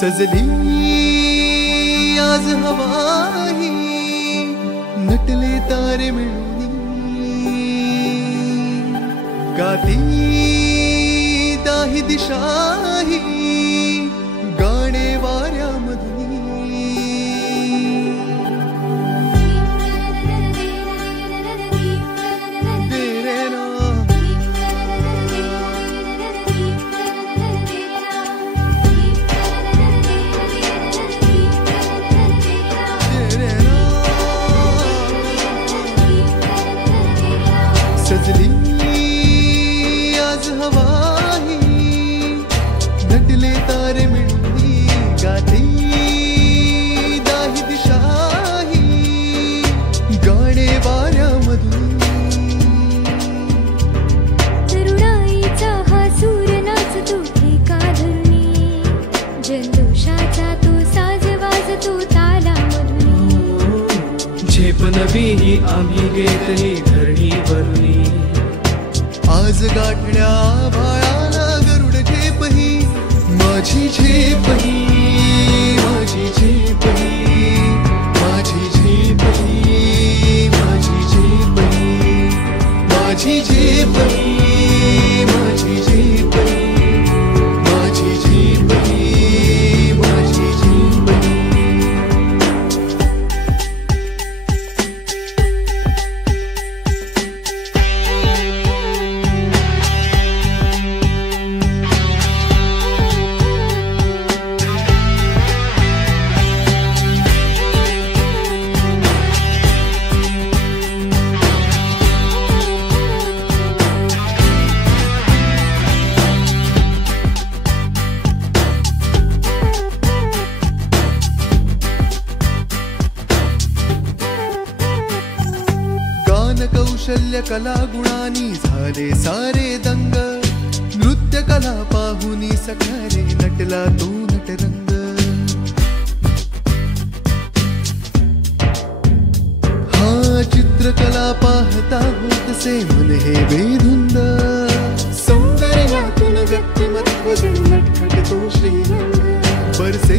सजली आज हवाही नटले तारे मिळूनी गाती दाही दिशाही गाणे वाऱ्यामधून सजली आज हवाही नटले तारे मिळूनी गाती दाही दिशाही गाणे वाऱ्यामधून तरुणाईचा हा सूर नाचतो एका धरुणी जल्लोषाचा तो साज वाजतो तालामधुनी झेप नवीही आम्ही घेतली धरणी भरणी आज गाठल्या भाळाला गरुड झेपही माझी झेपही माझी झेपही माझी झेपही माझी झेपही माझी झेपही माझी झेपही माझी झेपही माझी झेपही कौशल्य कला गुणानी झाले सारे दंग नृत्य कला पाहुनी सखारे नटला तो नटरंग हा चित्रकला पाहता होतसे मन हे बेधुंद सौंदर्यातून व्यक्तिमत्व नटखटतो श्रीरंग बरसे